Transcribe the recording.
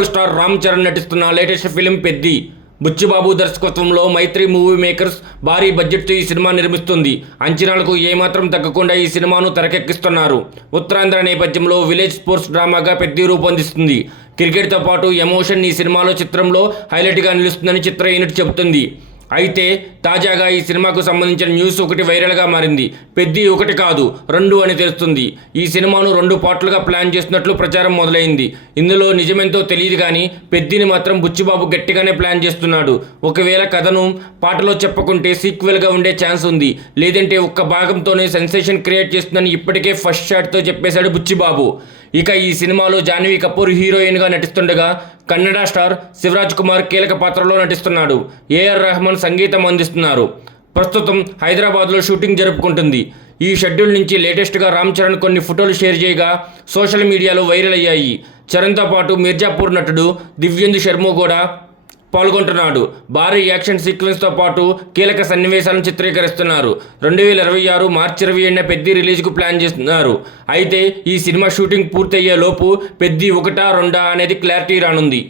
Global star Ram Charan నటిస్తున్న latest film Peddi. Buchibabu దర్శకత్వంలో మైత్రి movie makers భారీ బడ్జెట్తో ఈ సినిమా నిర్మిస్తుంది. అంచనాలకు ఏమాత్రం తగ్గకుండా ఈ సినిమాను తెరకెక్కిస్తున్నారు. ఉత్తరాంధ్ర నేపథ్యంలో విలేజ్ స్పోర్ట్స్ డ్రామాగా పెద్ది రూపొందిస్తుంది. క్రికెట్తో పాటు ఎమోషన్ ఈ సినిమాలో చిత్రంలో హైలైట్గా నిలుస్తుందని చిత్ర యూనిట్ చెబుతుంది. అయితే తాజాగా ఈ సినిమాకు సంబంధించిన న్యూస్ ఒకటి వైరల్గా మారింది. పెద్ది ఒకటి కాదు 2 అని తెలుస్తుంది. ఈ సినిమాను 2 పార్ట్లుగా ప్లాన్ చేస్తున్నట్లు ప్రచారం మొదలైంది. ఇందులో నిజమెంతో తెలియదు కానీ పెద్దిని మాత్రం బుచ్చిబాబు గట్టిగానే ప్లాన్ చేస్తున్నాడు. ఒకవేళ కథను పాటలో చెప్పకుంటే సీక్వెల్గా ఉండే ఛాన్స్ ఉంది. లేదంటే ఒక్క భాగంతోనే సెన్సేషన్ క్రియేట్ చేస్తుందని ఇప్పటికే ఫస్ట్ షాట్తో చెప్పేశాడు బుచ్చిబాబు. ఇక ఈ సినిమాలో జాన్వీ కపూర్ హీరోయిన్గా నటిస్తుండగా కన్నడ స్టార్ శివరాజ్ కుమార్ కీలక పాత్రలో నటిస్తున్నాడు. ఏఆర్ రెహమాన్ సంగీతం అందిస్తున్నారు. ప్రస్తుతం హైదరాబాద్లో షూటింగ్ జరుపుకుంటుంది. ఈ షెడ్యూల్ నుంచి లేటెస్ట్గా రామ్ చరణ్ కొన్ని ఫోటోలు షేర్ చేయగా సోషల్ మీడియాలో వైరల్ అయ్యాయి. చరణ్తో పాటు మిర్జాపూర్ నటుడు దివ్యేందు శర్మ కూడా పాల్గొంటున్నాడు. భారీ యాక్షన్ సీక్వెన్స్తో పాటు కీలక సన్నివేశాలను చిత్రీకరిస్తున్నారు. 2026 మార్చి 27న పెద్ది రిలీజ్కు ప్లాన్ చేస్తున్నారు. అయితే ఈ సినిమా షూటింగ్ పూర్తయ్యే లోపు పెద్ది 1, 2 అనేది క్లారిటీ రానుంది.